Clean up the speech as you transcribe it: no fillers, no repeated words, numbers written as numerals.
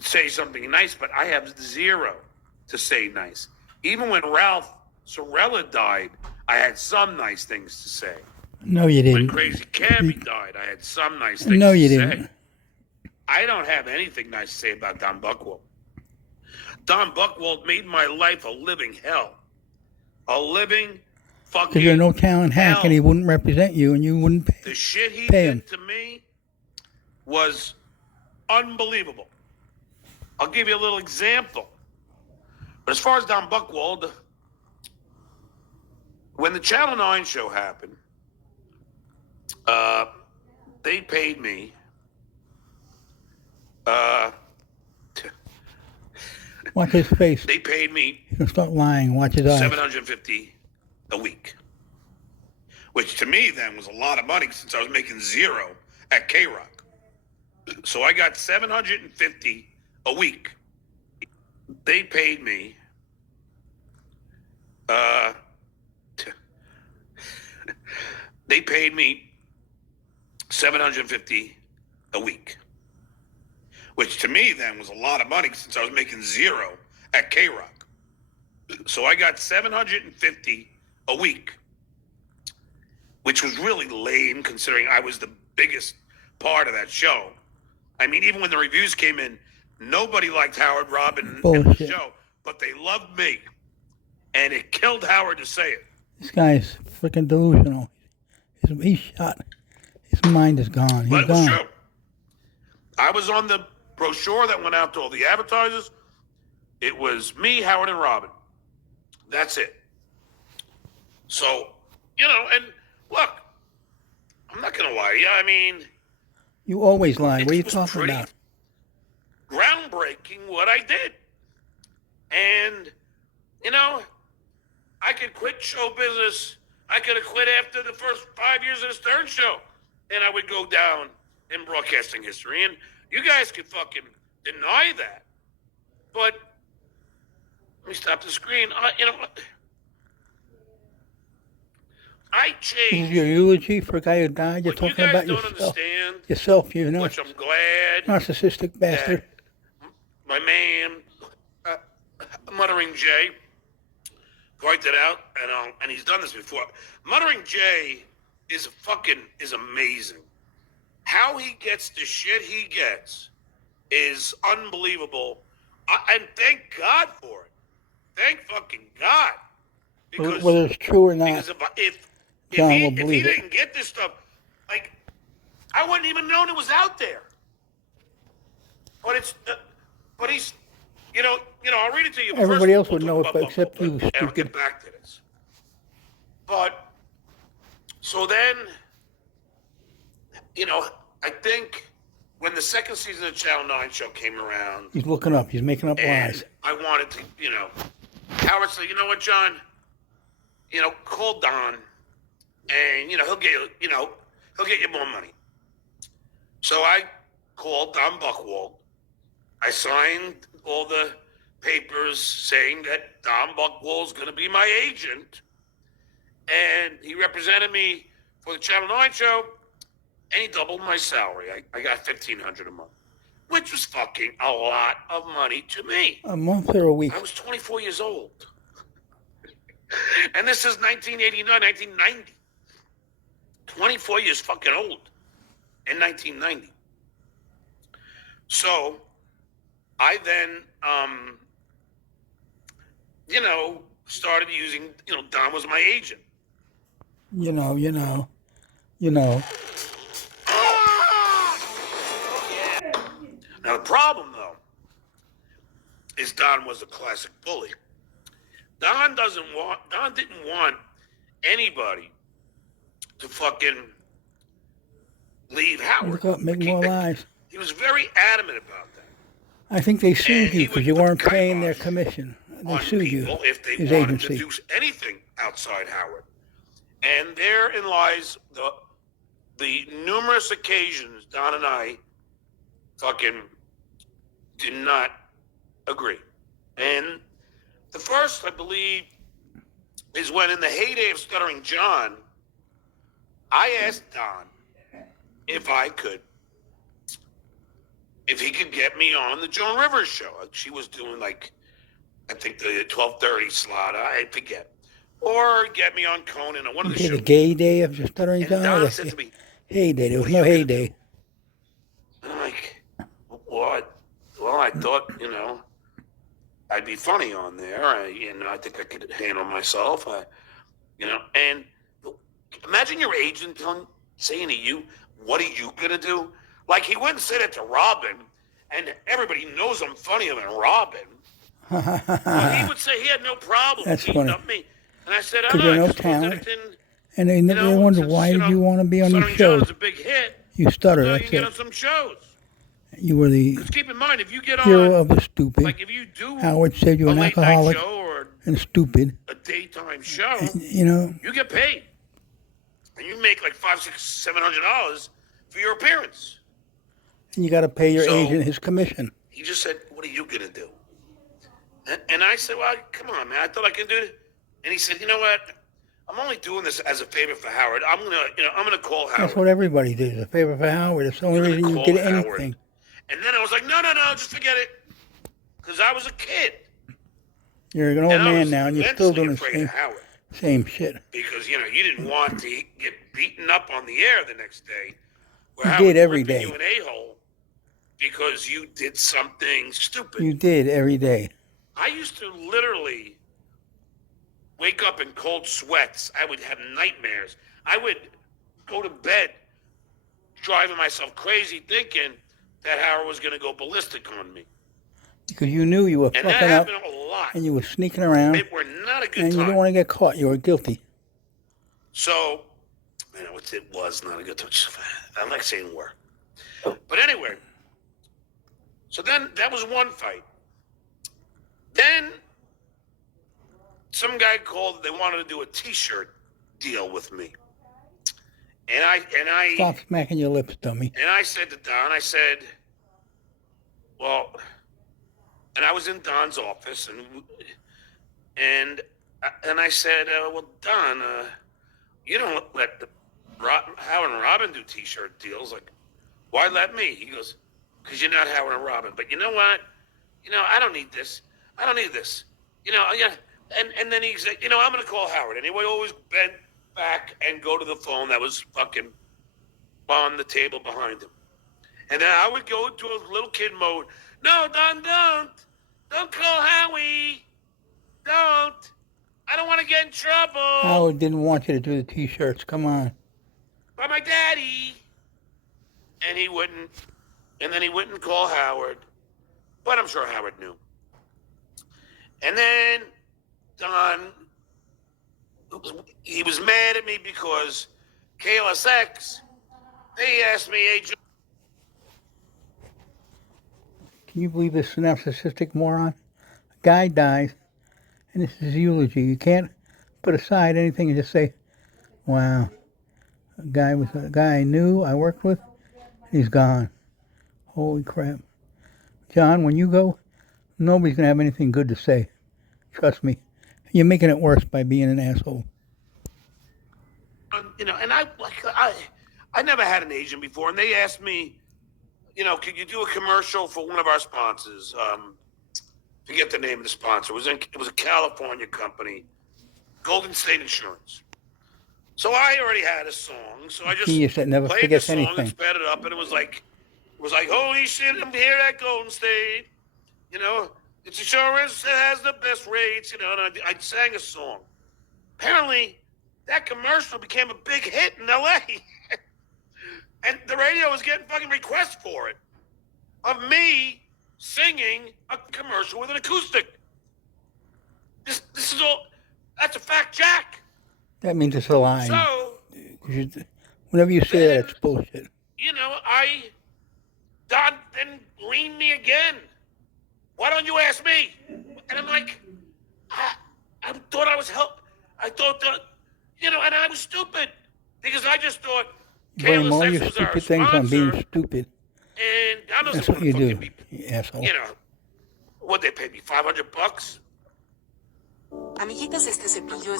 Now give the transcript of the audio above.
say something nice, but I have zero to say nice. Even when Ralph Sorella died, I had some nice things to say. No, you When didn't. Crazy Cammy died, I had some nice things No, to you say. didn't. I don't have anything nice to say about Don Buchwald. Don Buchwald made my life a living hell. A living fucking Because you're no talent hack, hell. and he wouldn't represent you, and you wouldn't The shit he pay did him. to me was unbelievable. I'll give you a little example. But as far as Don Buchwald, when the Channel 9 show happened, they paid me Watch his face. they paid me He'll start lying. Watch his eyes. $750 a week, which to me then was a lot of money since I was making zero at K-Rock. So I got $750 a week. They paid me they paid me $750 a week, which to me then was a lot of money since I was making zero at K-Rock. So I got $750 a week, which was really lame considering I was the biggest part of that show. I mean, even when the reviews came in, nobody liked Howard Robin in the show, but they loved me. And it killed Howard to say it. This guy's freaking delusional. He's shot. His mind is gone. He's But it was gone. true. I was on the brochure that went out to all the advertisers. It was me, Howard, and Robin. That's it. So, and look, I'm not going to lie to you. I mean, You always lie. What are you it was talking pretty about? groundbreaking what I did. And, I could quit show business. I could have quit after the first 5 years of the Stern Show. And I would go down in broadcasting history. And you guys could fucking deny that. But let me stop the screen. I This changed. is your eulogy for a guy who died. You're What you talking guys about don't yourself. understand, Yourself, which I'm glad narcissistic bastard. that my man, Muttering Jay, pointed out, and he's done this before. Muttering Jay is amazing. How he gets the shit he gets is unbelievable, and thank God for it. Thank fucking God. Because Whether it's true or not, because if John will he believe it. didn't get this stuff, like I wouldn't even known it was out there. But he's, I'll read it to you. But Everybody else we'll would know talk it about except Buffalo, you, and I'll stupid. get back to this. But so then, I think when the second season of the Channel 9 show came around, He's looking up. He's making up and lies. I wanted to, Howard said, you know what, John? Call Don, and he'll get you more money. So I called Don Buchwald. I signed all the papers saying that Don Buchwald's going to be my agent, and he represented me for the Channel 9 show, and he doubled my salary. I got $1,500 a month, which was fucking a lot of money to me. A month or a week? I was 24 years old. And this is 1989, 1990. 24 years fucking old in 1990. So I then, started using, Don was my agent. Now the problem, though, is Don was a classic bully. Don didn't want anybody to fucking leave Howard. Look up, make more lies. He was very adamant about that. I think they sued And he you because would you put weren't paying their kibosh commission. They on sued you, people if they his wanted agency. to do anything outside Howard. And therein lies the numerous occasions Don and I fucking did not agree. And the first, I believe, is when in the heyday of Stuttering John, I asked Don if I could if he could get me on the Joan Rivers show. She was doing like, I think the 12:30 slot. I forget. Or get me on Conan or one of the Okay, shows. the gay day of the Stuttering, And John? Or Don the said to me, heyday? There was "What are no you gonna heyday. do?" And I'm like, "What?" Well, I thought, I'd be funny on there. I think I could handle myself. And imagine your agent saying to you, "What are you gonna do?" Like he wouldn't say that to Robin, and everybody knows I'm funnier than Robin. But he would say he had no problem That's beating funny. up me, and I said, "I Because don't know. you're I no just thought that talent. it didn't." And they wonder, Since why did you want to be on these Stuttering John shows? is a big hit. You stutter, So you that's can get it. on some shows. You were the Because keep in mind, if you get hero on, of the stupid. like if you do Howard said you're a an late night alcoholic show or and stupid. a daytime show, you get paid, and you make like $500, $600, $700 for your appearance. And you got to pay your So- agent his commission. He just said, "What are you gonna do?" And I said, "Well, come on, man. I thought I could do it." And he said, "You know what? I'm only doing this as a favor for Howard. I'm gonna call Howard." That's what everybody did. A favor for Howard. It's the only You're reason gonna you call get Howard. anything. And then I was like, no, just forget it, because I was a kid. You're an old And I man was now, and you're still immensely doing the afraid of Howard, same shit. because you didn't want to get beaten up on the air the next day. Where You Howard did every ripping day. you an a-hole because you did something stupid. You did every day. I used to literally wake up in cold sweats. I would have nightmares. I would go to bed driving myself crazy, thinking that Howard was going to go ballistic on me. Because you knew you were And that fucking up, happened a lot. and you were sneaking around, It were not a good and you time. didn't want to get caught. You were guilty. So, it was not a good time. I like saying were. But anyway, so then that was one fight. Then some guy called. They wanted to do a T-shirt deal with me, and I Stop smacking your lips, dummy. and I said to Don, I said, well, and I was in Don's office, and I said, well, Don, you don't let Howard and Robin do T-shirt deals. Like, why let me? He goes, because you're not Howard and Robin. But you know what? I don't need this. I don't need this. Yeah. And then he's like, I'm going to call Howard. And he would always bend back and go to the phone that was fucking on the table behind him. And then I would go into a little kid mode. No, Don, don't. Don't call Howie. Don't. I don't want to get in trouble. Howard didn't want you to do the T-shirts. Come on. By my daddy. And he wouldn't. And then he wouldn't call Howard. But I'm sure Howard knew. And then Don, he was mad at me because KLSX, they asked me, hey, Joe. Can you believe this narcissistic moron? A guy dies, and this is eulogy. You can't put aside anything and just say, wow, a guy was a guy I knew, I worked with, he's gone. Holy crap. John, when you go, nobody's going to have anything good to say. Trust me. You're making it worse by being an asshole. And I never had an agent before, and they asked me, could you do a commercial for one of our sponsors? Forget the name of the sponsor. It was a California company, Golden State Insurance. So I already had a song, so I just Genius that never played the forgets song anything. and sped it up, and it was like, holy shit, I'm here at Golden State. It's insurance that has the best rates, and I sang a song. Apparently, that commercial became a big hit in LA. And the radio was getting fucking requests for it. Of me singing a commercial with an acoustic. This is all, that's a fact, Jack. That means it's a lie. So, Whenever you say that, it's bullshit. Don then leaned me again. Why don't you ask me? And I'm like, I thought I was I thought that, and I was stupid. Because I just thought, You blame all KLSX your was our stupid things on being sponsor, stupid. and I doesn't That's want what you to do, fucking be, you asshole. What they paid me, $500? Amiguitos, este cepillo es